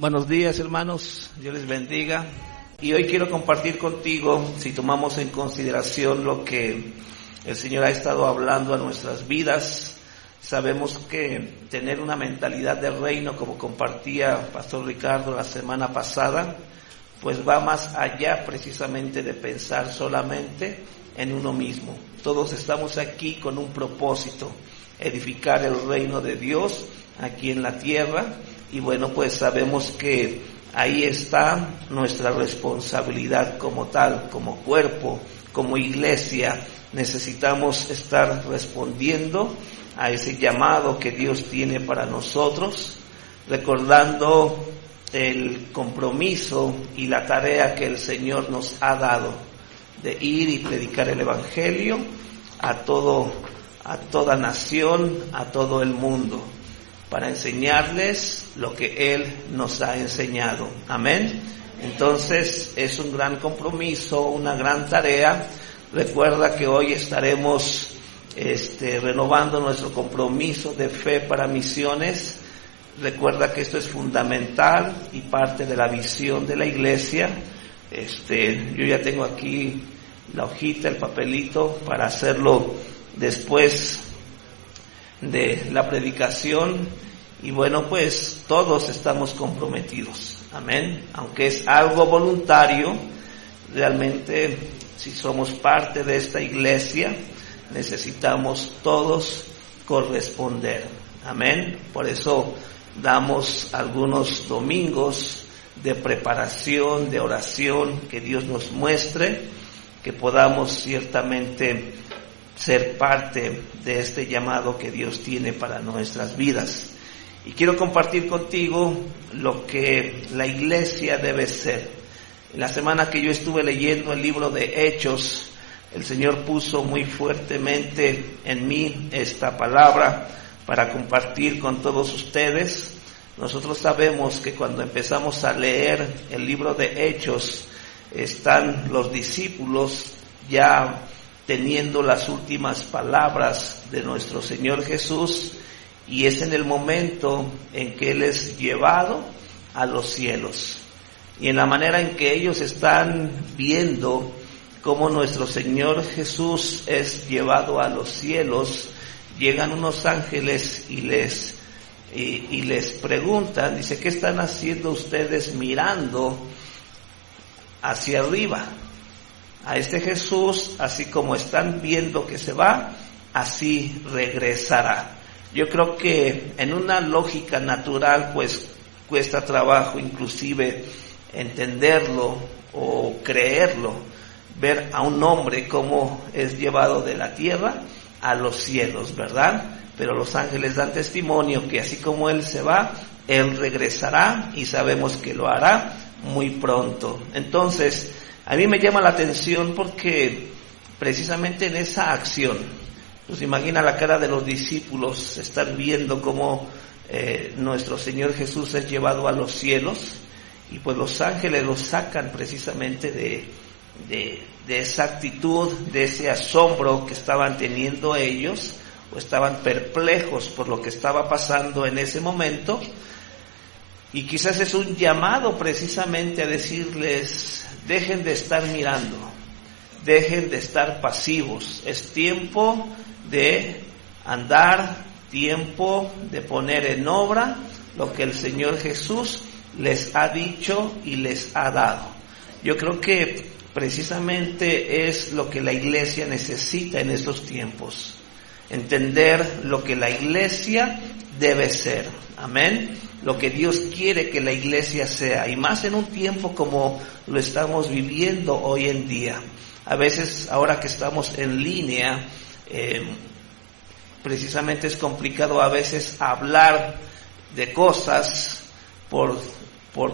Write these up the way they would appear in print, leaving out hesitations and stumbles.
Buenos días, hermanos, Dios les bendiga. Y hoy quiero compartir contigo, si tomamos en consideración lo que el Señor ha estado hablando a nuestras vidas. Sabemos que tener una mentalidad de reino, como compartía Pastor Ricardo la semana pasada, pues va más allá precisamente de pensar solamente en uno mismo. Todos estamos aquí con un propósito: edificar el reino de Dios aquí en la tierra. Y bueno, pues sabemos que ahí está nuestra responsabilidad como tal, como cuerpo, como iglesia. Necesitamos estar respondiendo a ese llamado que Dios tiene para nosotros, recordando el compromiso y la tarea que el Señor nos ha dado de ir y predicar el Evangelio a toda nación, a todo el mundo, para enseñarles lo que Él nos ha enseñado. Amén. Entonces es un gran compromiso, una gran tarea. Recuerda que hoy estaremos renovando nuestro compromiso de fe para misiones. Recuerda que esto es fundamental y parte de la visión de la iglesia. Yo ya tengo aquí la hojita, el papelito para hacerlo después de la predicación. Y bueno, pues todos estamos comprometidos. Amén. Aunque es algo voluntario, realmente si somos parte de esta iglesia, necesitamos todos corresponder. Amén. Por eso damos algunos domingos de preparación, de oración, que Dios nos muestre, que podamos ciertamente ser parte de este llamado que Dios tiene para nuestras vidas. Y quiero compartir contigo lo que la iglesia debe ser. En la semana que yo estuve leyendo el libro de Hechos, el Señor puso muy fuertemente en mí esta palabra para compartir con todos ustedes. Nosotros sabemos que cuando empezamos a leer el libro de Hechos, están los discípulos ya teniendo las últimas palabras de nuestro Señor Jesús, y es en el momento en que Él es llevado a los cielos. Y en la manera en que ellos están viendo cómo nuestro Señor Jesús es llevado a los cielos, llegan unos ángeles y les preguntan, dice, ¿qué están haciendo ustedes mirando hacia arriba? A este Jesús, así como están viendo que se va, así regresará. Yo creo que en una lógica natural, pues cuesta trabajo inclusive entenderlo o creerlo, ver a un hombre cómo es llevado de la tierra a los cielos, ¿verdad? Pero los ángeles dan testimonio que así como Él se va, Él regresará, y sabemos que lo hará muy pronto. Entonces, a mí me llama la atención porque precisamente en esa acción, pues imagina la cara de los discípulos, estar viendo cómo nuestro Señor Jesús es llevado a los cielos, y pues los ángeles los sacan precisamente de esa actitud, de ese asombro que estaban teniendo ellos, o estaban perplejos por lo que estaba pasando en ese momento. Y quizás es un llamado precisamente a decirles: dejen de estar mirando, dejen de estar pasivos, es tiempo de andar, tiempo de poner en obra lo que el Señor Jesús les ha dicho y les ha dado. Yo creo que precisamente es lo que la iglesia necesita en estos tiempos, entender lo que la iglesia debe ser. Amén. Lo que Dios quiere que la iglesia sea, y más en un tiempo como lo estamos viviendo hoy en día. A veces, ahora que estamos en línea, precisamente es complicado a veces hablar de cosas por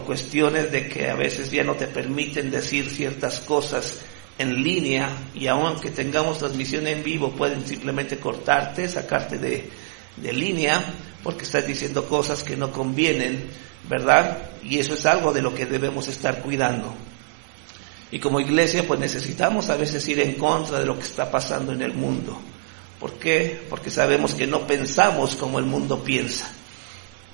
cuestiones de que a veces ya no te permiten decir ciertas cosas en línea, y aunque tengamos transmisión en vivo, pueden simplemente cortarte, sacarte de línea, porque estás diciendo cosas que no convienen, ¿verdad? Y eso es algo de lo que debemos estar cuidando. Y como iglesia, pues necesitamos a veces ir en contra de lo que está pasando en el mundo. ¿Por qué? Porque sabemos que no pensamos como el mundo piensa.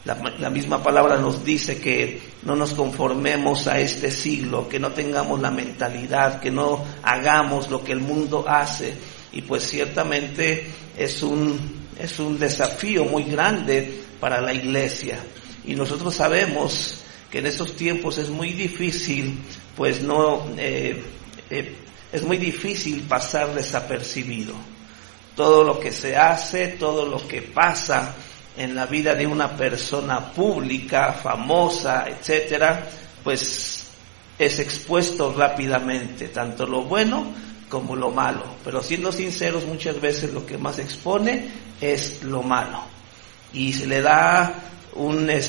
La misma palabra nos dice que no nos conformemos a este siglo, que no tengamos la mentalidad, que no hagamos lo que el mundo hace. Y pues ciertamente es un desafío muy grande para la iglesia. Y nosotros sabemos que en estos tiempos es muy difícil, es muy difícil pasar desapercibido. Todo lo que se hace, todo lo que pasa en la vida de una persona pública, famosa, etcétera, pues es expuesto rápidamente, tanto lo bueno como lo malo. Pero siendo sinceros, muchas veces lo que más expone es lo malo. Y se le da una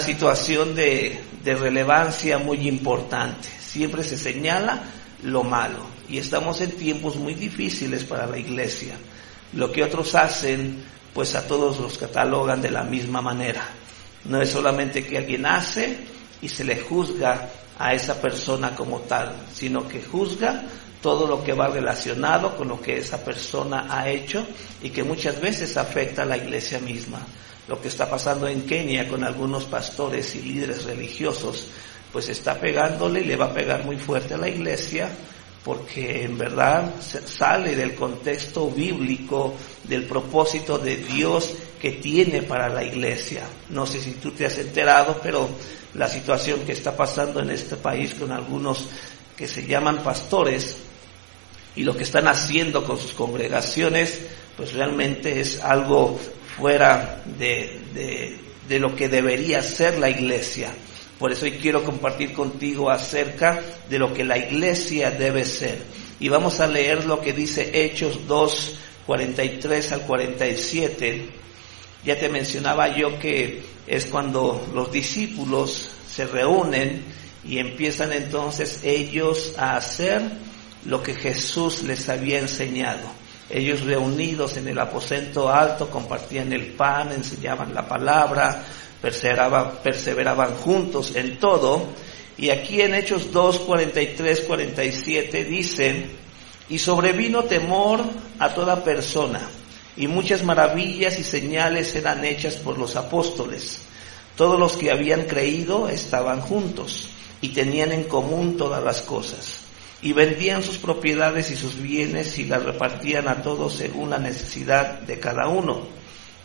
situación de relevancia muy importante. Siempre se señala lo malo. Y estamos en tiempos muy difíciles para la iglesia. Lo que otros hacen, pues a todos los catalogan de la misma manera. No es solamente que alguien hace y se le juzga a esa persona como tal, sino que juzga todo lo que va relacionado con lo que esa persona ha hecho y que muchas veces afecta a la iglesia misma. Lo que está pasando en Kenia con algunos pastores y líderes religiosos, pues está pegándole y le va a pegar muy fuerte a la iglesia, porque en verdad sale del contexto bíblico, del propósito de Dios que tiene para la iglesia. No sé si tú te has enterado, pero la situación que está pasando en este país con algunos que se llaman pastores y lo que están haciendo con sus congregaciones, pues realmente es algo fuera de lo que debería ser la iglesia. Por eso hoy quiero compartir contigo acerca de lo que la iglesia debe ser. Y vamos a leer lo que dice Hechos 2, 43 al 47. Ya te mencionaba yo que es cuando los discípulos se reúnen y empiezan entonces ellos a hacer lo que Jesús les había enseñado. Ellos reunidos en el aposento alto compartían el pan, enseñaban la palabra, perseveraban juntos en todo. Y aquí en Hechos 2, 43, 47 dice: y sobrevino temor a toda persona, y muchas maravillas y señales eran hechas por los apóstoles. Todos los que habían creído estaban juntos, y tenían en común todas las cosas. Y vendían sus propiedades y sus bienes, y las repartían a todos según la necesidad de cada uno.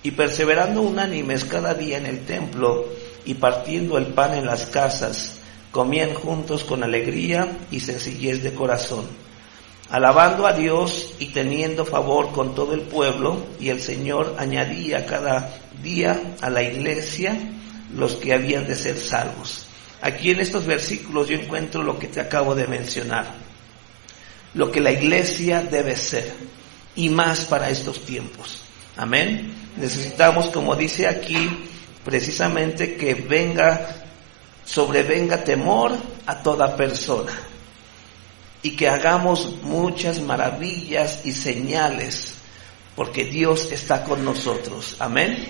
Y perseverando unánimes cada día en el templo, y partiendo el pan en las casas, comían juntos con alegría y sencillez de corazón, alabando a Dios y teniendo favor con todo el pueblo. Y el Señor añadía cada día a la iglesia los que habían de ser salvos. Aquí en estos versículos yo encuentro lo que te acabo de mencionar, lo que la iglesia debe ser, y más para estos tiempos. Amén. Necesitamos, como dice aquí, precisamente que sobrevenga temor a toda persona, y que hagamos muchas maravillas y señales, porque Dios está con nosotros. Amén.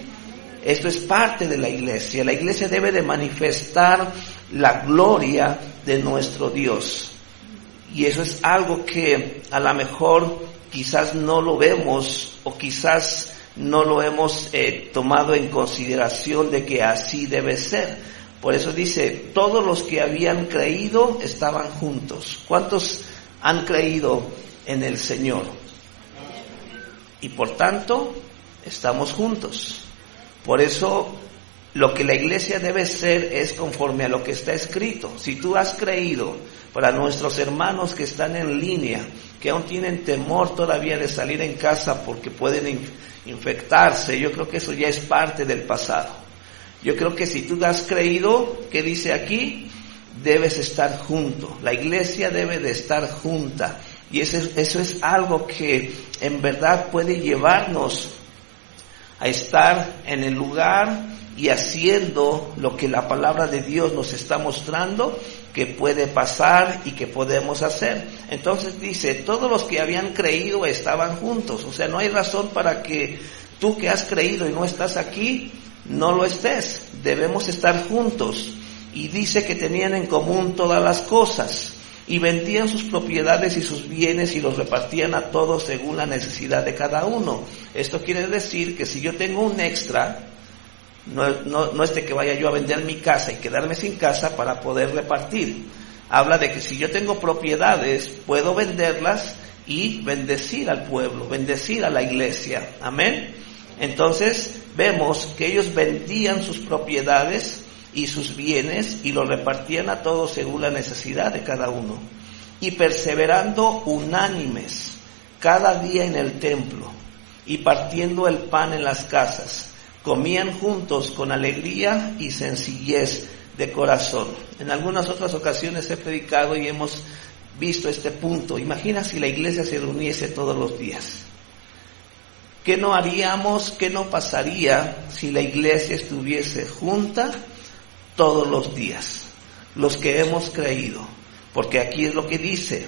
Esto es parte de la iglesia. La iglesia debe de manifestar la gloria de nuestro Dios. Y eso es algo que a lo mejor quizás no lo vemos, o quizás no lo hemos tomado en consideración de que así debe ser. Por eso dice, todos los que habían creído estaban juntos. ¿Cuántos han creído en el Señor? Y por tanto, estamos juntos. Por eso, lo que la iglesia debe ser es conforme a lo que está escrito. Si tú has creído, para nuestros hermanos que están en línea, que aún tienen temor todavía de salir en casa porque pueden infectarse, yo creo que eso ya es parte del pasado. Yo creo que si tú has creído, ¿qué dice aquí? Debes estar junto. La iglesia debe de estar junta. Y eso es algo que en verdad puede llevarnos a estar en el lugar y haciendo lo que la palabra de Dios nos está mostrando que puede pasar y que podemos hacer. Entonces dice, todos los que habían creído estaban juntos. O sea, no hay razón para que tú que has creído y no estás aquí, no lo estés. Debemos estar juntos. Y dice que tenían en común todas las cosas. y vendían sus propiedades y sus bienes y los repartían a todos según la necesidad de cada uno. Esto quiere decir que si yo tengo un extra, no es de que vaya yo a vender mi casa y quedarme sin casa para poder repartir. Habla de que si yo tengo propiedades, puedo venderlas y bendecir al pueblo, bendecir a la iglesia. Amén. Entonces vemos que ellos vendían sus propiedades y sus bienes y los repartían a todos según la necesidad de cada uno. Y perseverando unánimes cada día en el templo y partiendo el pan en las casas, comían juntos con alegría y sencillez de corazón. En algunas otras ocasiones he predicado y hemos visto este punto. Imagina si la iglesia se reuniese todos los días. ¿Qué no haríamos, qué no pasaría si la iglesia estuviese junta todos los días? Los que hemos creído, porque aquí es lo que dice,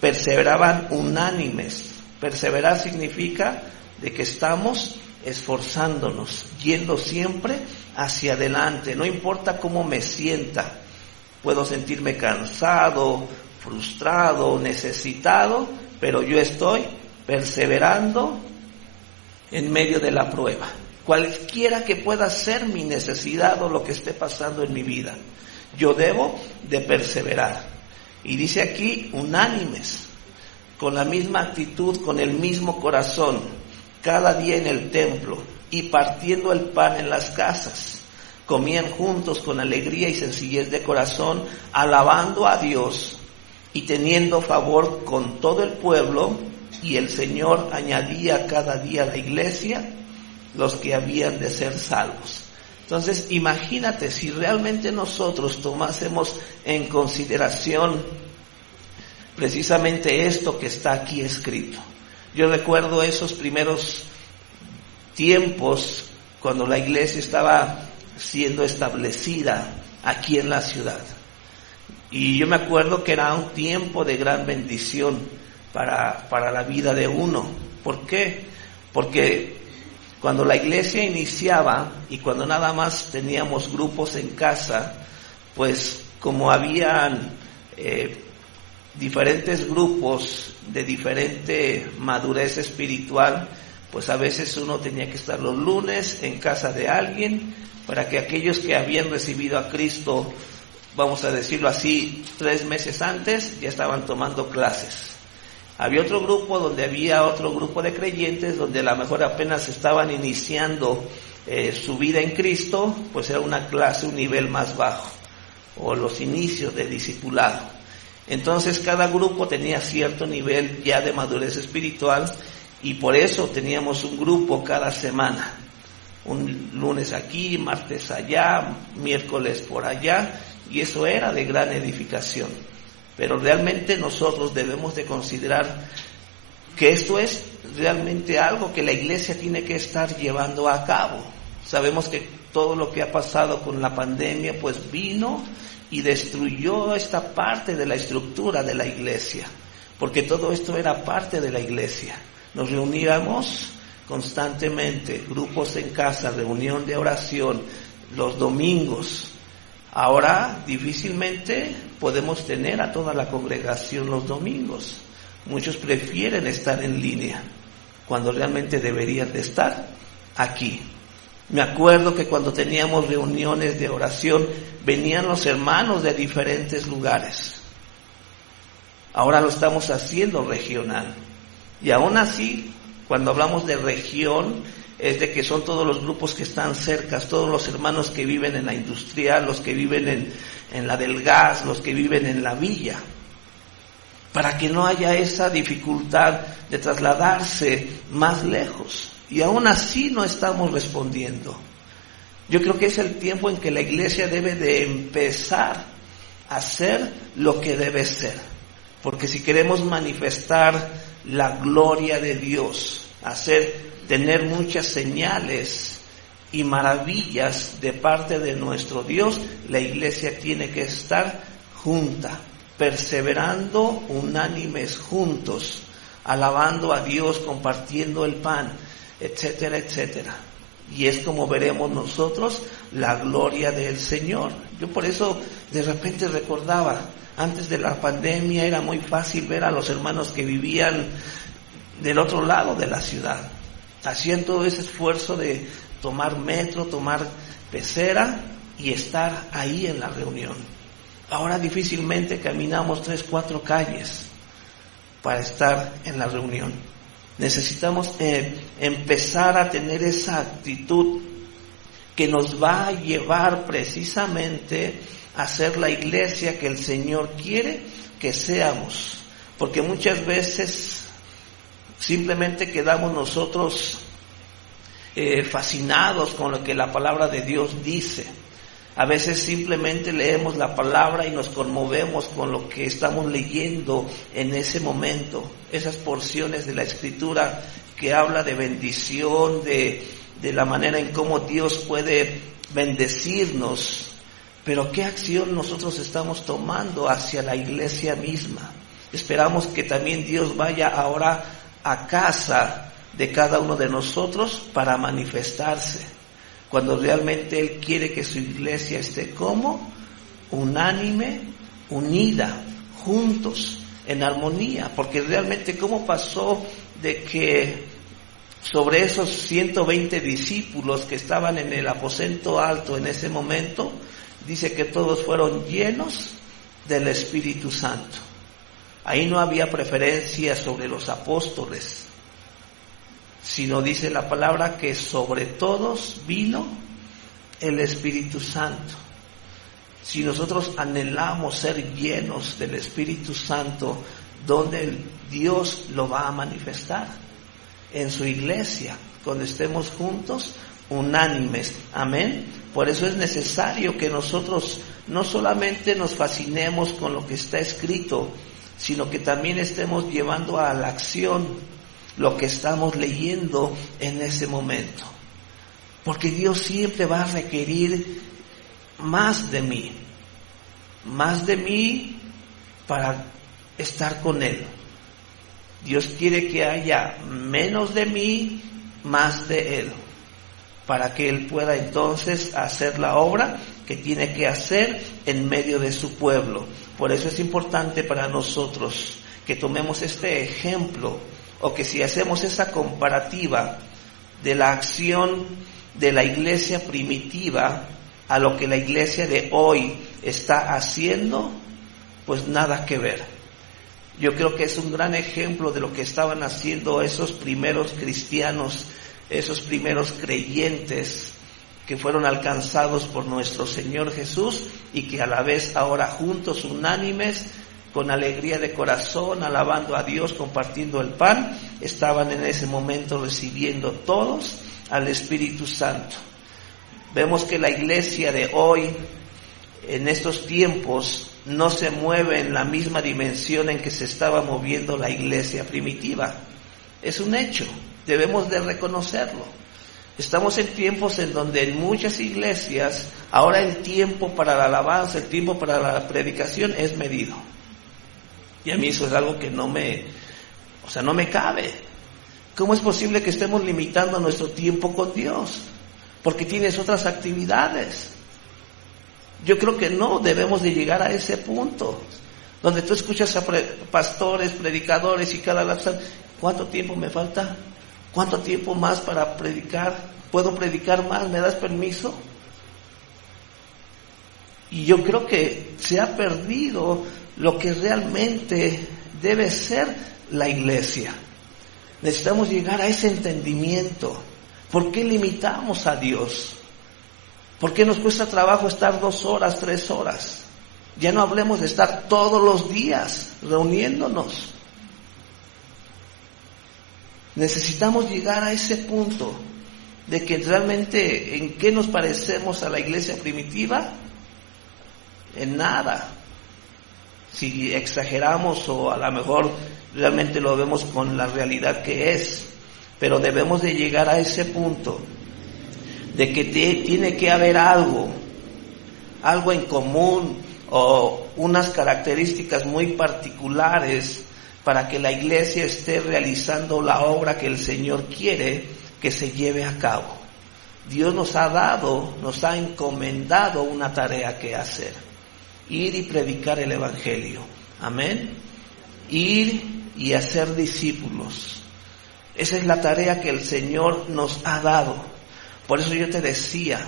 perseveraban unánimes. Perseverar significa de que estamos esforzándonos, yendo siempre hacia adelante, no importa cómo me sienta. Puedo sentirme cansado, frustrado, necesitado, pero yo estoy perseverando en medio de la prueba. Cualquiera que pueda ser mi necesidad o lo que esté pasando en mi vida, yo debo de perseverar. Y dice aquí, unánimes, con la misma actitud, con el mismo corazón, cada día en el templo y partiendo el pan en las casas. Comían juntos con alegría y sencillez de corazón, alabando a Dios y teniendo favor con todo el pueblo, y el Señor añadía cada día a la iglesia los que habían de ser salvos. Entonces, imagínate si realmente nosotros tomásemos en consideración precisamente esto que está aquí escrito. Yo recuerdo esos primeros tiempos cuando la iglesia estaba siendo establecida aquí en la ciudad. Y yo me acuerdo que era un tiempo de gran bendición para la vida de uno. ¿Por qué? Porque cuando la iglesia iniciaba y cuando nada más teníamos grupos en casa, pues como habían diferentes grupos de diferente madurez espiritual, pues a veces uno tenía que estar los lunes en casa de alguien para que aquellos que habían recibido a Cristo, vamos a decirlo así, 3 meses antes, ya estaban tomando clases. Había otro grupo donde había otro grupo de creyentes donde a lo mejor apenas estaban iniciando su vida en Cristo, pues era una clase, un nivel más bajo, o los inicios del discipulado. Entonces cada grupo tenía cierto nivel ya de madurez espiritual y por eso teníamos un grupo cada semana. Un lunes aquí, martes allá, miércoles por allá, y eso era de gran edificación. Pero realmente nosotros debemos de considerar que esto es realmente algo que la iglesia tiene que estar llevando a cabo. Sabemos que todo lo que ha pasado con la pandemia pues vino y destruyó esta parte de la estructura de la iglesia, porque todo esto era parte de la iglesia. Nos reuníamos constantemente, grupos en casa, reunión de oración, los domingos. Ahora difícilmente podemos tener a toda la congregación los domingos. Muchos prefieren estar en línea cuando realmente deberían de estar aquí. Me acuerdo que cuando teníamos reuniones de oración venían los hermanos de diferentes lugares. Ahora lo estamos haciendo regional. Y aún así, cuando hablamos de región, es de que son todos los grupos que están cerca, todos los hermanos que viven en la industrial, los que viven en la del gas, los que viven en la villa, para que no haya esa dificultad de trasladarse más lejos. Y aún así no estamos respondiendo. Yo creo que es el tiempo en que la iglesia debe de empezar a hacer lo que debe ser, porque si queremos manifestar la gloria de Dios, tener muchas señales y maravillas de parte de nuestro Dios, la iglesia tiene que estar junta, perseverando unánimes juntos, alabando a Dios, compartiendo el pan, etcétera, etcétera. y es como veremos nosotros la gloria del Señor. Yo por eso de repente recordaba, antes de la pandemia era muy fácil ver a los hermanos que vivían del otro lado de la ciudad. Hacían todo ese esfuerzo de tomar metro, tomar pecera y estar ahí en la reunión. Ahora difícilmente caminamos 3, 4 calles para estar en la reunión. Necesitamos empezar a tener esa actitud que nos va a llevar precisamente a ser la iglesia que el Señor quiere que seamos. Porque muchas veces simplemente quedamos nosotros fascinados con lo que la palabra de Dios dice. A veces simplemente leemos la palabra y nos conmovemos con lo que estamos leyendo en ese momento. Esas porciones de la Escritura que habla de bendición, de la manera en cómo Dios puede bendecirnos. Pero ¿qué acción nosotros estamos tomando hacia la iglesia misma? Esperamos que también Dios vaya ahora a casa de cada uno de nosotros para manifestarse, cuando realmente Él quiere que su iglesia esté como unánime, unida, juntos, en armonía. Porque realmente ¿cómo pasó de que sobre esos 120 discípulos que estaban en el aposento alto en ese momento, dice que todos fueron llenos del Espíritu Santo? Ahí no había preferencia sobre los apóstoles, sino dice la palabra que sobre todos vino el Espíritu Santo. Si nosotros anhelamos ser llenos del Espíritu Santo, ¿dónde Dios lo va a manifestar? En su iglesia, cuando estemos juntos, unánimes. Amén. Por eso es necesario que nosotros no solamente nos fascinemos con lo que está escrito, sino que también estemos llevando a la acción lo que estamos leyendo en ese momento. Porque Dios siempre va a requerir más de mí para estar con Él. Dios quiere que haya menos de mí, más de Él, para que Él pueda entonces hacer la obra que tiene que hacer en medio de su pueblo. Por eso es importante para nosotros que tomemos este ejemplo, o que si hacemos esa comparativa de la acción de la iglesia primitiva a lo que la iglesia de hoy está haciendo, pues nada que ver. Yo creo que es un gran ejemplo de lo que estaban haciendo esos primeros cristianos, esos primeros creyentes que fueron alcanzados por nuestro Señor Jesús y que a la vez ahora juntos, unánimes, con alegría de corazón, alabando a Dios, compartiendo el pan, estaban en ese momento recibiendo todos al Espíritu Santo. Vemos que la iglesia de hoy, en estos tiempos, no se mueve en la misma dimensión en que se estaba moviendo la iglesia primitiva. Es un hecho, debemos de reconocerlo. Estamos en tiempos en donde en muchas iglesias, ahora el tiempo para la alabanza, el tiempo para la predicación es medido. Y a mí eso es algo que no me cabe. ¿Cómo es posible que estemos limitando nuestro tiempo con Dios? Porque tienes otras actividades. Yo creo que no debemos de llegar a ese punto, donde tú escuchas a pastores, predicadores y cada lapso, ¿cuánto tiempo me falta? ¿Cuánto tiempo más para predicar? ¿Puedo predicar más? ¿Me das permiso? Y yo creo que se ha perdido lo que realmente debe ser la iglesia. Necesitamos llegar a ese entendimiento. ¿Por qué limitamos a Dios? ¿Por qué nos cuesta trabajo estar 2 horas, 3 horas? Ya no hablemos de estar todos los días reuniéndonos. Necesitamos llegar a ese punto de que realmente ¿en qué nos parecemos a la iglesia primitiva? En nada. Si exageramos o a lo mejor realmente lo vemos con la realidad que es, pero debemos de llegar a ese punto de que tiene que haber algo en común o unas características muy particulares para que la iglesia esté realizando la obra que el Señor quiere que se lleve a cabo. Dios nos ha encomendado una tarea que hacer: ir y predicar el Evangelio. Amén. Ir y hacer discípulos. Esa es la tarea que el Señor nos ha dado. Por eso yo te decía,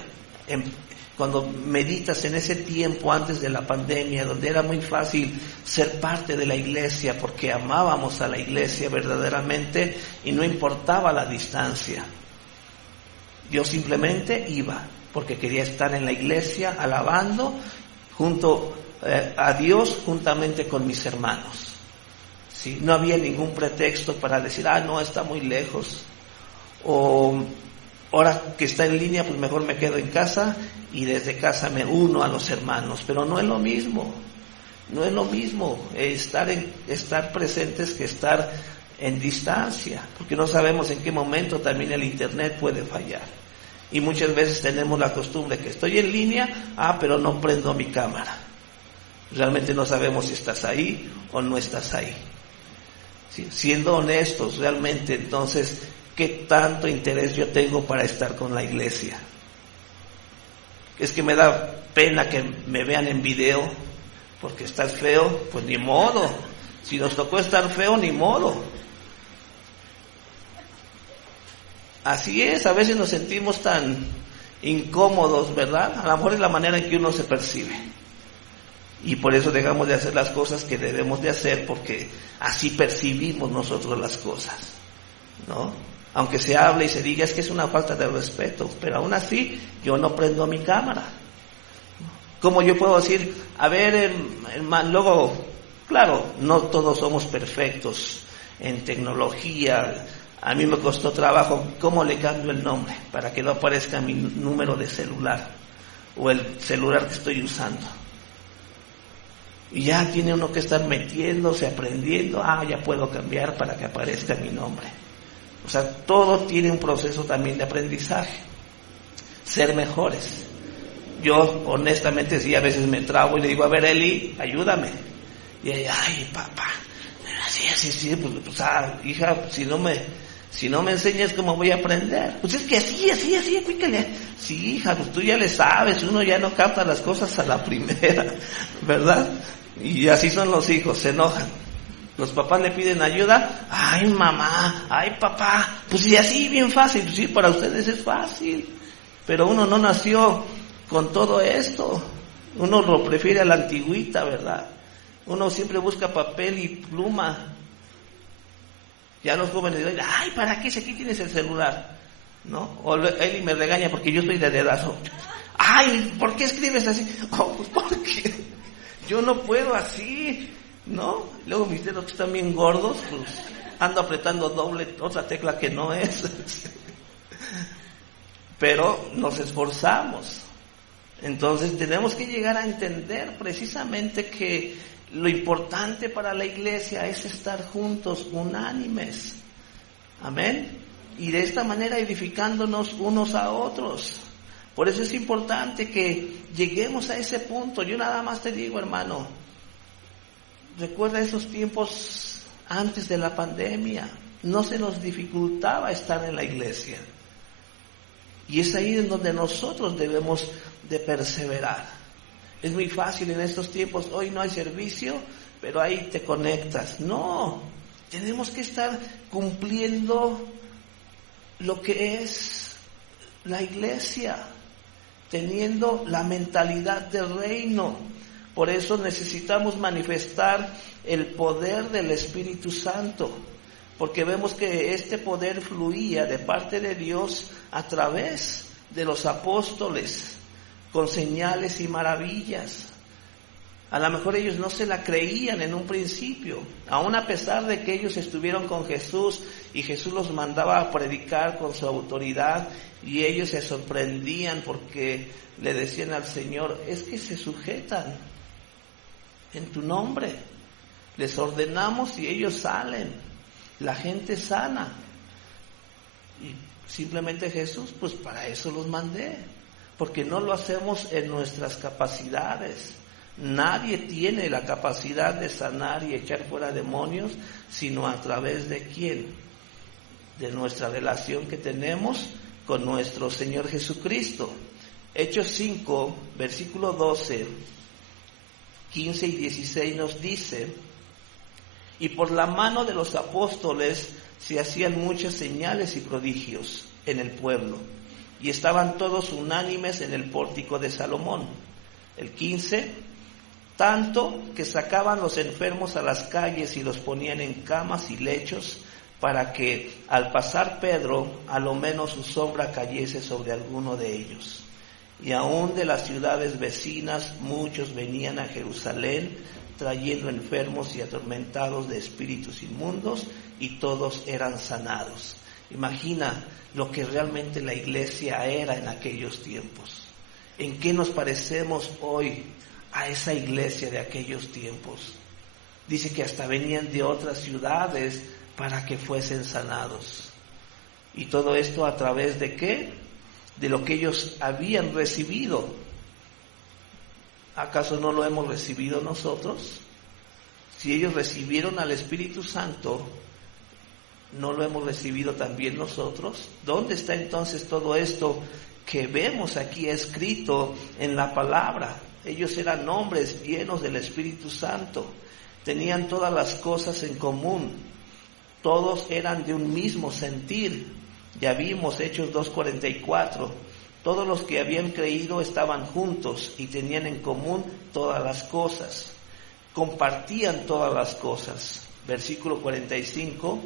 cuando meditas en ese tiempo antes de la pandemia, donde era muy fácil ser parte de la iglesia porque amábamos a la iglesia verdaderamente y no importaba la distancia. Yo simplemente iba porque quería estar en la iglesia alabando junto a Dios juntamente con mis hermanos. ¿Sí? No había ningún pretexto para decir, no, está muy lejos, o ahora que está en línea, pues mejor me quedo en casa y desde casa me uno a los hermanos. Pero no es lo mismo, no es lo mismo estar presentes que estar en distancia, porque no sabemos en qué momento también el internet puede fallar. Y muchas veces tenemos la costumbre que estoy en línea, pero no prendo mi cámara. Realmente no sabemos si estás ahí o no estás ahí. ¿Sí? Siendo honestos, realmente, entonces, ¿qué tanto interés yo tengo para estar con la iglesia? Es que me da pena que me vean en video, porque estás feo, pues ni modo. Si nos tocó estar feo, ni modo. Así es, a veces nos sentimos tan incómodos, ¿verdad? A lo mejor es la manera en que uno se percibe. Y por eso dejamos de hacer las cosas que debemos de hacer, porque así percibimos nosotros las cosas, ¿no? Aunque se hable y se diga, es que es una falta de respeto, pero aún así yo no prendo mi cámara. ¿Cómo yo puedo decir, a ver, hermano, luego, claro, no todos somos perfectos en tecnología? A mí me costó trabajo, ¿cómo le cambio el nombre para que no aparezca mi número de celular o el celular que estoy usando? Y ya tiene uno que estar metiéndose, aprendiendo, ya puedo cambiar para que aparezca mi nombre. O sea, todo tiene un proceso también de aprendizaje. Ser mejores. Yo, honestamente, sí, a veces me trabo y le digo, a ver, Eli, ayúdame. Y ella, papá, sí, pues hija, si no me enseñas, ¿cómo voy a aprender? Pues es que así, explícale. Sí, hija, pues tú ya le sabes, uno ya no capta las cosas a la primera, ¿verdad? Y así son los hijos, se enojan. Los papás le piden ayuda, ay mamá, ay papá, pues sí, así bien fácil, sí, para ustedes es fácil, pero uno no nació con todo esto, uno lo prefiere a la antigüita, ¿verdad? Uno siempre busca papel y pluma. Ya los jóvenes dicen, ay, ¿para qué? Si aquí tienes el celular, ¿no? O Eli me regaña porque yo estoy de dedazo. Ay, ¿por qué escribes así? Pues porque yo no puedo así, ¿no? Luego mis dedos que están bien gordos, pues ando apretando doble, otra tecla que no es. Pero nos esforzamos. Entonces tenemos que llegar a entender precisamente que lo importante para la iglesia es estar juntos, unánimes. Amén. Y de esta manera edificándonos unos a otros. Por eso es importante que lleguemos a ese punto. Yo nada más te digo, hermano, recuerda esos tiempos antes de la pandemia. No se nos dificultaba estar en la iglesia. Y es ahí en donde nosotros debemos de perseverar. Es muy fácil en estos tiempos, hoy no hay servicio, pero ahí te conectas. No, tenemos que estar cumpliendo lo que es la iglesia, teniendo la mentalidad del reino. Por eso necesitamos manifestar el poder del Espíritu Santo, porque vemos que este poder fluía de parte de Dios a través de los apóstoles, con señales y maravillas. A lo mejor ellos no se la creían en un principio, aun a pesar de que ellos estuvieron con Jesús y Jesús los mandaba a predicar con su autoridad, y ellos se sorprendían porque le decían al Señor, es que se sujetan en tu nombre, les ordenamos y ellos salen, la gente sana. Y simplemente Jesús, pues para eso los mandé, porque no lo hacemos en nuestras capacidades. Nadie tiene la capacidad de sanar y echar fuera demonios, sino a través de ¿quién? De nuestra relación que tenemos con nuestro Señor Jesucristo. Hechos 5, versículo 12, 15 y 16 nos dice: y por la mano de los apóstoles se hacían muchas señales y prodigios en el pueblo, y estaban todos unánimes en el pórtico de Salomón. El 15, tanto que sacaban los enfermos a las calles y los ponían en camas y lechos, para que al pasar Pedro, a lo menos su sombra cayese sobre alguno de ellos. Y aún de las ciudades vecinas muchos venían a Jerusalén, trayendo enfermos y atormentados de espíritus inmundos, y todos eran sanados. Imagina lo que realmente la iglesia era en aquellos tiempos. ¿En qué nos parecemos hoy a esa iglesia de aquellos tiempos? Dice que hasta venían de otras ciudades para que fuesen sanados. ¿Y todo esto a través de qué? De lo que ellos habían recibido. ¿Acaso no lo hemos recibido nosotros? Si ellos recibieron al Espíritu Santo, ¿no lo hemos recibido también nosotros? ¿Dónde está entonces todo esto que vemos aquí escrito en la palabra? Ellos eran hombres llenos del Espíritu Santo, tenían todas las cosas en común, todos eran de un mismo sentir. Ya vimos Hechos 2:44, todos los que habían creído estaban juntos y tenían en común todas las cosas, compartían todas las cosas. Versículo 45,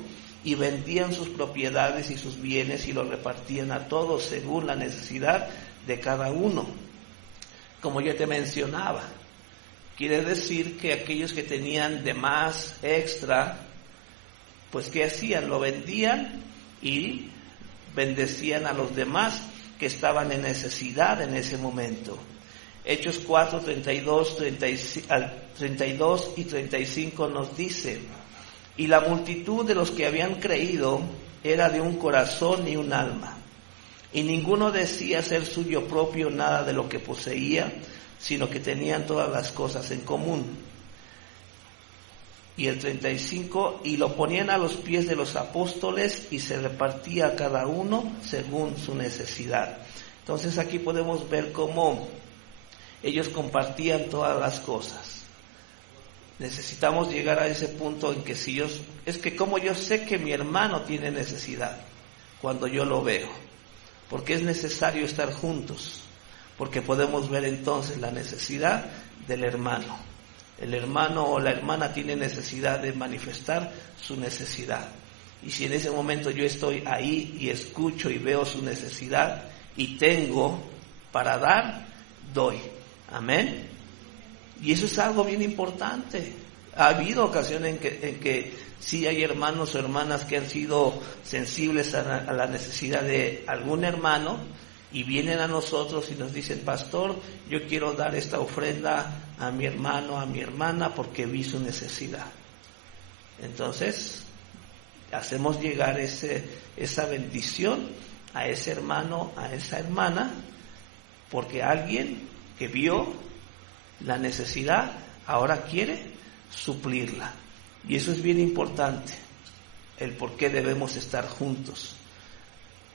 y vendían sus propiedades y sus bienes y los repartían a todos según la necesidad de cada uno. Como ya te mencionaba, quiere decir que aquellos que tenían de más extra, pues ¿qué hacían? Lo vendían y bendecían a los demás que estaban en necesidad en ese momento. Hechos 4, 32 y 35 nos dice: y la multitud de los que habían creído era de un corazón y un alma, y ninguno decía ser suyo propio nada de lo que poseía, sino que tenían todas las cosas en común. Y el 35, y lo ponían a los pies de los apóstoles y se repartía a cada uno según su necesidad. Entonces aquí podemos ver cómo ellos compartían todas las cosas. Necesitamos llegar a ese punto en que es que como yo sé que mi hermano tiene necesidad cuando yo lo veo, porque es necesario estar juntos, porque podemos ver entonces la necesidad del hermano. El hermano o la hermana tiene necesidad de manifestar su necesidad. Y si en ese momento yo estoy ahí y escucho y veo su necesidad y tengo para dar, doy. Amén. Y eso es algo bien importante. Ha habido ocasiones en que sí hay hermanos o hermanas que han sido sensibles a la necesidad de algún hermano y vienen a nosotros y nos dicen: pastor, yo quiero dar esta ofrenda a mi hermano, a mi hermana, porque vi su necesidad. Entonces, hacemos llegar esa bendición a ese hermano, a esa hermana, porque alguien que vio la necesidad ahora quiere suplirla. Y eso es bien importante, el por qué debemos estar juntos.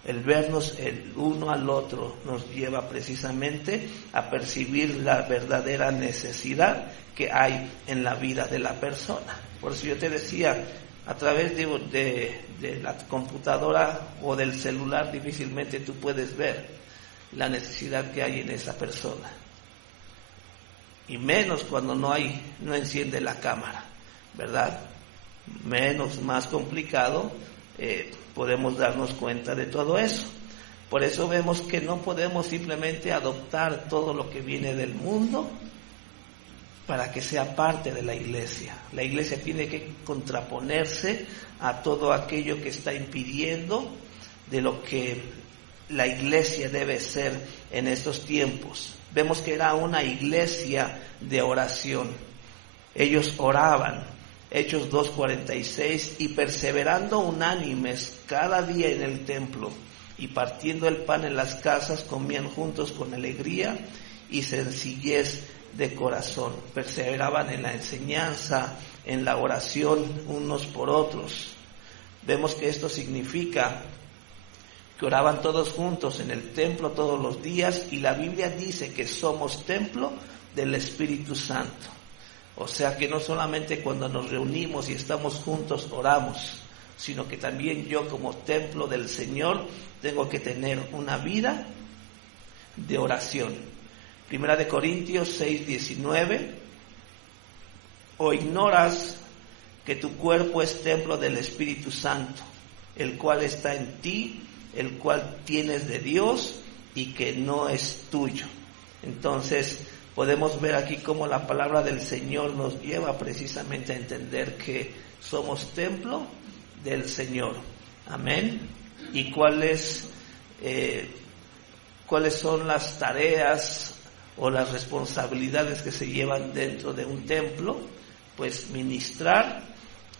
El vernos el uno al otro nos lleva precisamente a percibir la verdadera necesidad que hay en la vida de la persona. Por eso yo te decía, a través de la computadora o del celular difícilmente tú puedes ver la necesidad que hay en esa persona. Y menos cuando no enciende la cámara, ¿verdad? Más complicado, podemos darnos cuenta de todo eso. Por eso vemos que no podemos simplemente adoptar todo lo que viene del mundo para que sea parte de la iglesia. La iglesia tiene que contraponerse a todo aquello que está impidiendo de lo que la iglesia debe ser en estos tiempos. Vemos que era una iglesia de oración. Ellos oraban. Hechos 2:46, y perseverando unánimes cada día en el templo, y partiendo el pan en las casas, comían juntos con alegría y sencillez de corazón. Perseveraban en la enseñanza, en la oración unos por otros. Vemos que esto significa que oraban todos juntos en el templo todos los días, y la Biblia dice que somos templo del Espíritu Santo. O sea que no solamente cuando nos reunimos y estamos juntos oramos, sino que también yo como templo del Señor tengo que tener una vida de oración. Primera de Corintios 6:19, ¿o ignoras que tu cuerpo es templo del Espíritu Santo, el cual está en ti, el cual tienes de Dios y que no es tuyo? Entonces podemos ver aquí cómo la palabra del Señor nos lleva precisamente a entender que somos templo del Señor. Amén. ¿Y cuáles son las tareas o las responsabilidades que se llevan dentro de un templo? Pues ministrar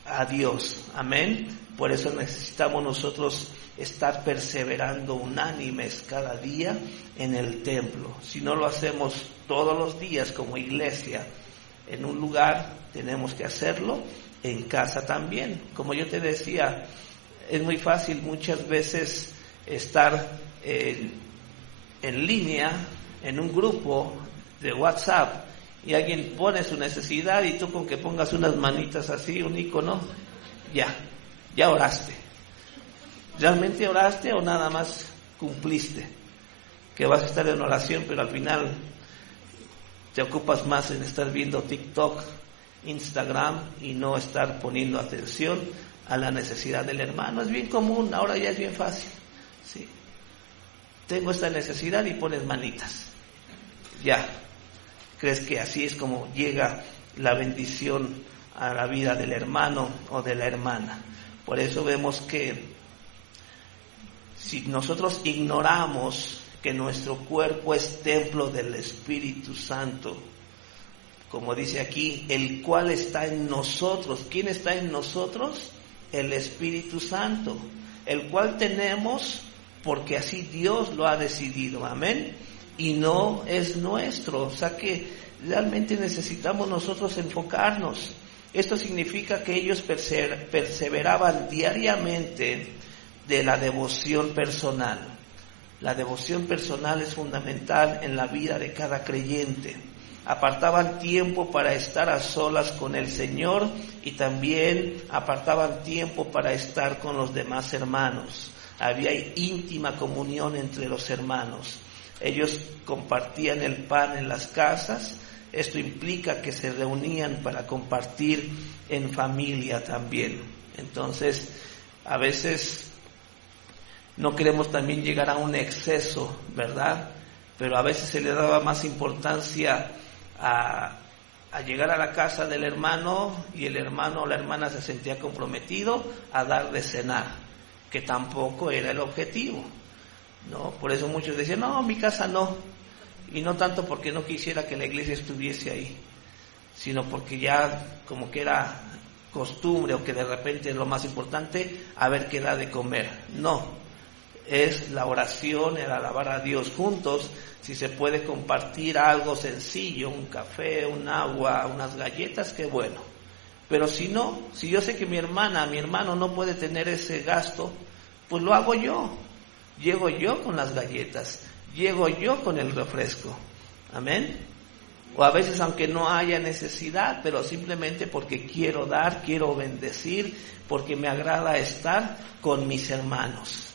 a Dios. Amén. Por eso necesitamos nosotros estar perseverando unánimes cada día en el templo. Si no lo hacemos todos los días como iglesia en un lugar, tenemos que hacerlo en casa también. Como yo te decía, es muy fácil muchas veces estar en línea, en un grupo de WhatsApp, y alguien pone su necesidad y tú con que pongas unas manitas así, un icono, ya oraste. ¿Realmente oraste o nada más cumpliste? Que vas a estar en oración, pero al final te ocupas más en estar viendo TikTok, Instagram, y no estar poniendo atención a la necesidad del hermano. Es bien común, ahora ya es bien fácil. Sí. Tengo esta necesidad y pones manitas. Ya. ¿Crees que así es como llega la bendición a la vida del hermano o de la hermana? Por eso vemos que si nosotros ignoramos que nuestro cuerpo es templo del Espíritu Santo, como dice aquí, el cual está en nosotros. ¿Quién está en nosotros? El Espíritu Santo, el cual tenemos porque así Dios lo ha decidido. Amén. Y no es nuestro. O sea que realmente necesitamos nosotros enfocarnos. Esto significa que ellos perseveraban diariamente de la devoción personal. La devoción personal es fundamental en la vida de cada creyente. Apartaban tiempo para estar a solas con el Señor y también apartaban tiempo para estar con los demás hermanos. Había íntima comunión entre los hermanos. Ellos compartían el pan en las casas. Esto implica que se reunían para compartir en familia también. Entonces, a veces no queremos también llegar a un exceso, ¿verdad? Pero a veces se le daba más importancia a llegar a la casa del hermano, y el hermano o la hermana se sentía comprometido a dar de cenar, que tampoco era el objetivo, ¿no? Por eso muchos decían, no, mi casa no. Y no tanto porque no quisiera que la iglesia estuviese ahí, sino porque ya como que era costumbre, o que de repente es lo más importante, a ver qué da de comer. No, es la oración, el alabar a Dios juntos. Si se puede compartir algo sencillo, un café, un agua, unas galletas, qué bueno. Pero si no, si yo sé que mi hermano no puede tener ese gasto, pues lo hago yo. Llego yo con las galletas, llego yo con el refresco. Amén. O a veces aunque no haya necesidad, pero simplemente porque quiero dar, quiero bendecir, porque me agrada estar con mis hermanos.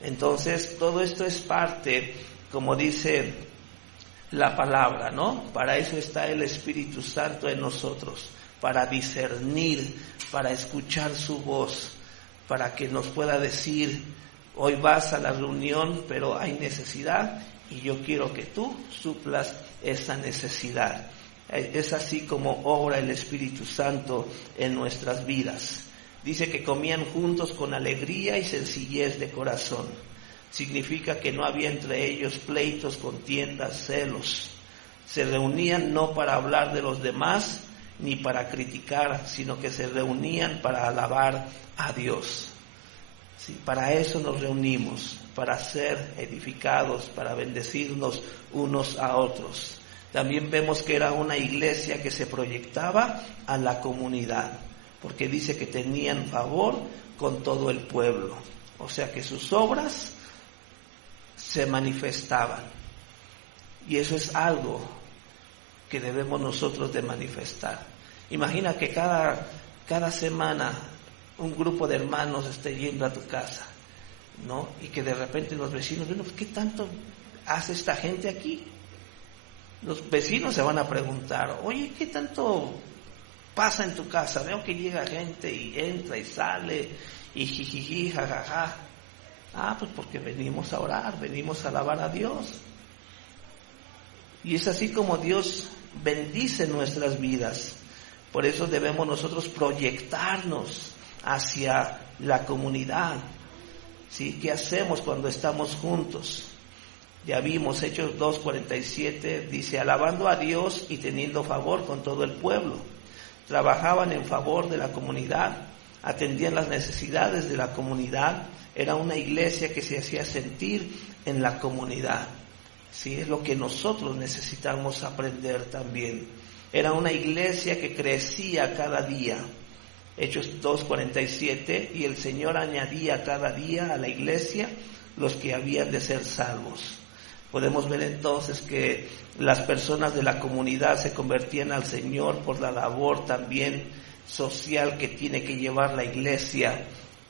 Entonces todo esto es parte, como dice la palabra, ¿no? Para eso está el Espíritu Santo en nosotros, para discernir, para escuchar su voz, para que nos pueda decir, hoy vas a la reunión, pero hay necesidad y yo quiero que tú suplas esa necesidad. Es así como obra el Espíritu Santo en nuestras vidas. Dice que comían juntos con alegría y sencillez de corazón. Significa que no había entre ellos pleitos, contiendas, celos. Se reunían no para hablar de los demás ni para criticar, sino que se reunían para alabar a Dios. Sí, para eso nos reunimos, para ser edificados, para bendecirnos unos a otros. También vemos que era una iglesia que se proyectaba a la comunidad, porque dice que tenían favor con todo el pueblo. O sea que sus obras se manifestaban. Y eso es algo que debemos nosotros de manifestar. Imagina que cada semana un grupo de hermanos esté yendo a tu casa, ¿no? Y que de repente los vecinos, bueno, ¿qué tanto hace esta gente aquí? Los vecinos se van a preguntar, oye, ¿qué tanto pasa en tu casa? Veo que llega gente y entra y sale y jijiji, jajaja. Pues porque venimos a orar, venimos a alabar a Dios. Y es así como Dios bendice nuestras vidas. Por eso debemos nosotros proyectarnos hacia la comunidad. ¿Sí? ¿Qué hacemos cuando estamos juntos? Ya vimos, Hechos 2:47, dice, alabando a Dios y teniendo favor con todo el pueblo. Trabajaban en favor de la comunidad, atendían las necesidades de la comunidad. Era una iglesia que se hacía sentir en la comunidad. Sí, es lo que nosotros necesitamos aprender también. Era una iglesia que crecía cada día. Hechos 2:47, y el Señor añadía cada día a la iglesia los que habían de ser salvos. Podemos ver entonces que las personas de la comunidad se convertían al Señor por la labor también social que tiene que llevar la iglesia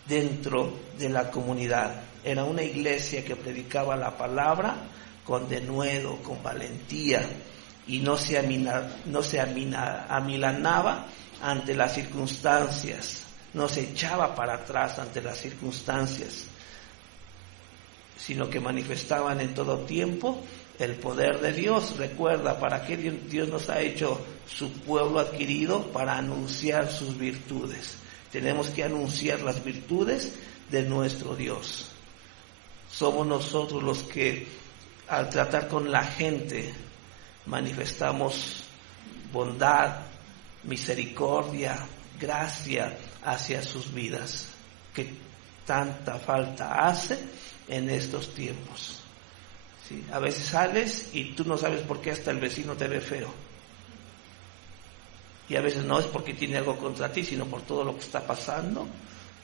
dentro de la comunidad. Era una iglesia que predicaba la palabra con denuedo, con valentía, y no se amilanaba ante las circunstancias, no se echaba para atrás ante las circunstancias, sino que manifestaban en todo tiempo el poder de Dios. Recuerda, ¿para qué Dios nos ha hecho su pueblo adquirido? Para anunciar sus virtudes. Tenemos que anunciar las virtudes de nuestro Dios. Somos nosotros los que, al tratar con la gente, manifestamos bondad, misericordia, gracia hacia sus vidas, que tanta falta hace en estos tiempos. ¿Sí? A veces sales y tú no sabes por qué hasta el vecino te ve feo. Y a veces no es porque tiene algo contra ti, sino por todo lo que está pasando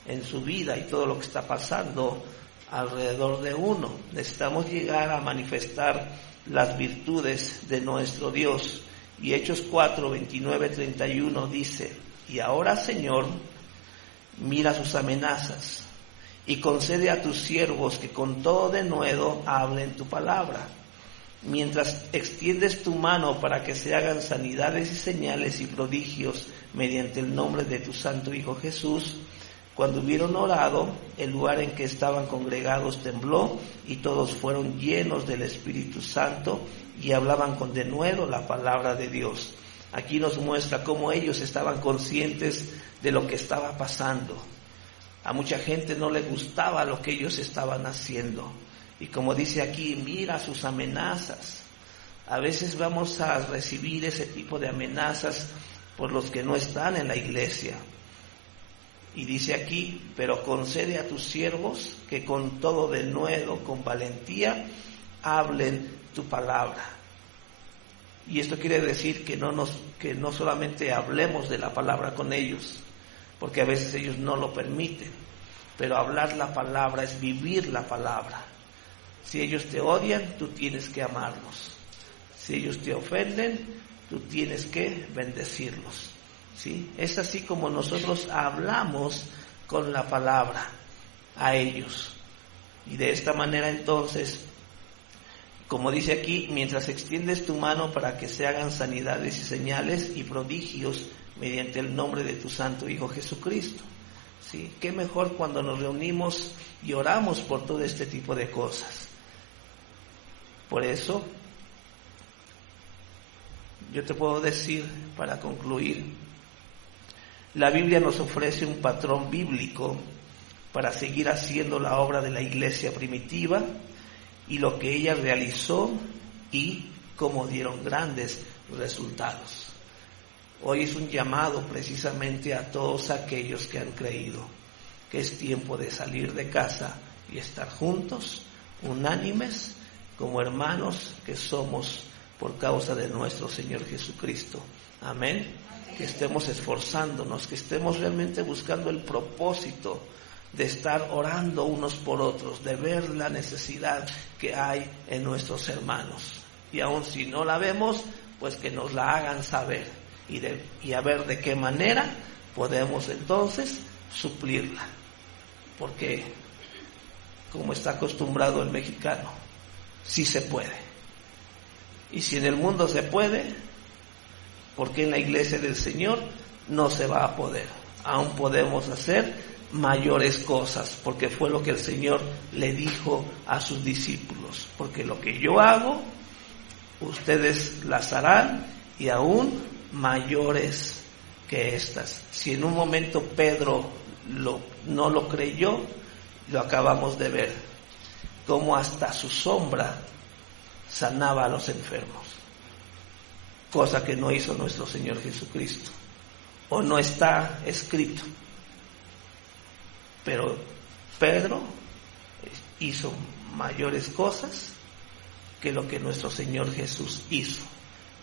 en su vida y todo lo que está pasando alrededor de uno. Necesitamos llegar a manifestar las virtudes de nuestro Dios. Y Hechos 4:29-31 dice, y ahora, Señor, mira sus amenazas y concede a tus siervos que con todo denuedo hablen tu palabra. Mientras extiendes tu mano para que se hagan sanidades y señales y prodigios mediante el nombre de tu santo Hijo Jesús. Cuando hubieron orado, el lugar en que estaban congregados tembló y todos fueron llenos del Espíritu Santo y hablaban con denuedo la palabra de Dios. Aquí nos muestra cómo ellos estaban conscientes de lo que estaba pasando. A mucha gente no le gustaba lo que ellos estaban haciendo. Y como dice aquí, mira sus amenazas. A veces vamos a recibir ese tipo de amenazas por los que no están en la iglesia. Y dice aquí, pero concede a tus siervos que con todo denuedo, con valentía, hablen tu palabra. Y esto quiere decir que no solamente hablemos de la palabra con ellos, porque a veces ellos no lo permiten, pero hablar la palabra es vivir la palabra. Si ellos te odian, tú tienes que amarlos. Si ellos te ofenden, tú tienes que bendecirlos. ¿Sí? Es así como nosotros hablamos con la palabra a ellos. Y de esta manera entonces, como dice aquí, mientras extiendes tu mano para que se hagan sanidades y señales y prodigios mediante el nombre de tu santo Hijo Jesucristo. ¿Sí? Qué mejor cuando nos reunimos y oramos por todo este tipo de cosas. Por eso, yo te puedo decir, para concluir, la Biblia nos ofrece un patrón bíblico para seguir haciendo la obra de la iglesia primitiva y lo que ella realizó y cómo dieron grandes resultados. Hoy es un llamado precisamente a todos aquellos que han creído que es tiempo de salir de casa y estar juntos, unánimes, como hermanos que somos por causa de nuestro Señor Jesucristo. Amén. Que estemos esforzándonos, que estemos realmente buscando el propósito de estar orando unos por otros, de ver la necesidad que hay en nuestros hermanos. Y aun si no la vemos, pues que nos la hagan saber y a ver de qué manera podemos entonces suplirla. Porque, como está acostumbrado el mexicano, sí se puede. Y si en el mundo se puede, ¿por qué en la iglesia del Señor no se va a poder? Aún podemos hacer mayores cosas, porque fue lo que el Señor le dijo a sus discípulos. Porque lo que yo hago, ustedes las harán y aún mayores que estas. Si en un momento Pedro no lo creyó, lo acabamos de ver, como hasta su sombra sanaba a los enfermos, cosa que no hizo nuestro Señor Jesucristo, o no está escrito. Pero Pedro hizo mayores cosas que lo que nuestro Señor Jesús hizo.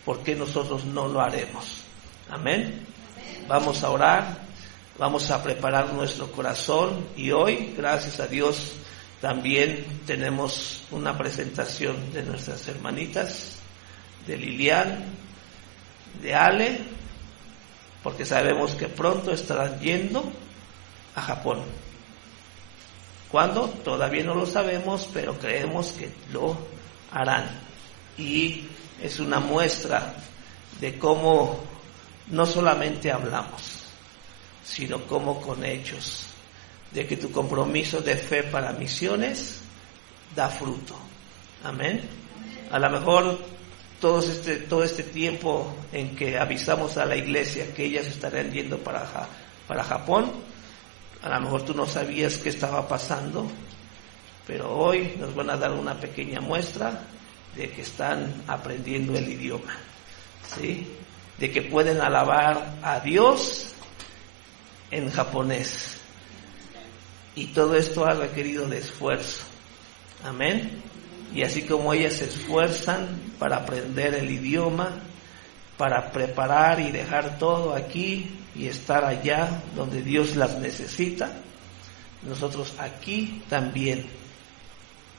¿Por qué nosotros no lo haremos? Amén. Vamos a orar, vamos a preparar nuestro corazón, y hoy, gracias a Dios, también tenemos una presentación de nuestras hermanitas, de Lilian, de Ale, porque sabemos que pronto estarán yendo a Japón. ¿Cuándo? Todavía no lo sabemos, pero creemos que lo harán. Y es una muestra de cómo no solamente hablamos, sino cómo con hechos, de que tu compromiso de fe para misiones da fruto. Amén. A lo mejor todo este tiempo en que avisamos a la iglesia que ellas estarían yendo para Japón, a lo mejor tú no sabías qué estaba pasando, pero hoy nos van a dar una pequeña muestra de que están aprendiendo el idioma, ¿sí? De que pueden alabar a Dios en japonés. Y todo esto ha requerido de esfuerzo. Amén. Y así como ellas se esfuerzan para aprender el idioma, para preparar y dejar todo aquí y estar allá donde Dios las necesita, nosotros aquí también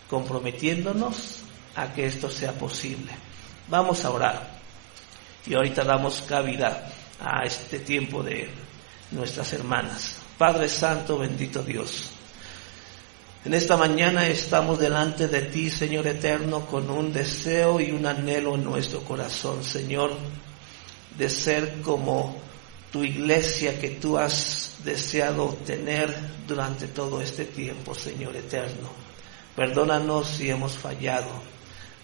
comprometiéndonos a que esto sea posible. Vamos a orar. Y ahorita damos cabida a este tiempo de nuestras hermanas. Padre Santo, bendito Dios, en esta mañana estamos delante de ti, Señor eterno, con un deseo y un anhelo en nuestro corazón, Señor, de ser como tu iglesia que tú has deseado tener durante todo este tiempo, Señor eterno. Perdónanos si hemos fallado,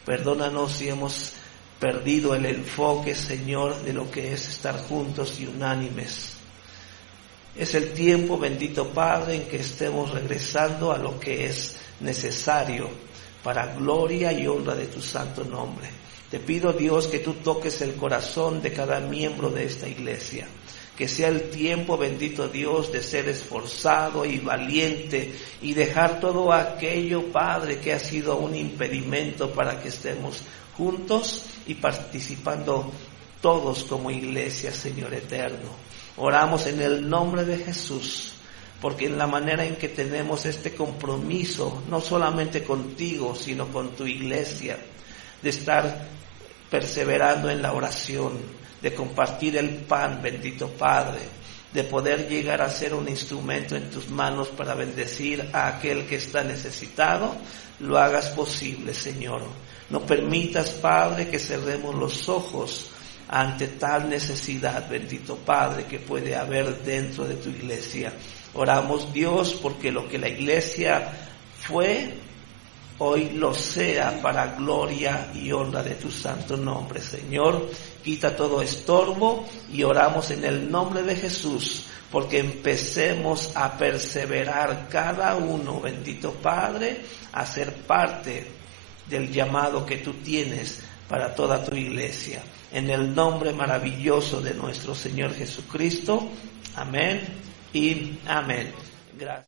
perdónanos si hemos perdido el enfoque, Señor, de lo que es estar juntos y unánimes. Es el tiempo, bendito Padre, en que estemos regresando a lo que es necesario para gloria y honra de tu santo nombre. Te pido, Dios, que tú toques el corazón de cada miembro de esta iglesia. Que sea el tiempo, bendito Dios, de ser esforzado y valiente y dejar todo aquello, Padre, que ha sido un impedimento para que estemos juntos y participando todos como iglesia, Señor eterno. Oramos en el nombre de Jesús, porque en la manera en que tenemos este compromiso, no solamente contigo, sino con tu iglesia, de estar perseverando en la oración, de compartir el pan, bendito Padre, de poder llegar a ser un instrumento en tus manos para bendecir a aquel que está necesitado, lo hagas posible, Señor. No permitas, Padre, que cerremos los ojos ante tal necesidad, bendito Padre, que puede haber dentro de tu iglesia. Oramos, Dios, porque lo que la iglesia fue, hoy lo sea para gloria y honra de tu santo nombre, Señor. Quita todo estorbo y oramos en el nombre de Jesús, porque empecemos a perseverar cada uno, bendito Padre, a ser parte del llamado que tú tienes para toda tu iglesia. En el nombre maravilloso de nuestro Señor Jesucristo. Amén y amén. Gracias.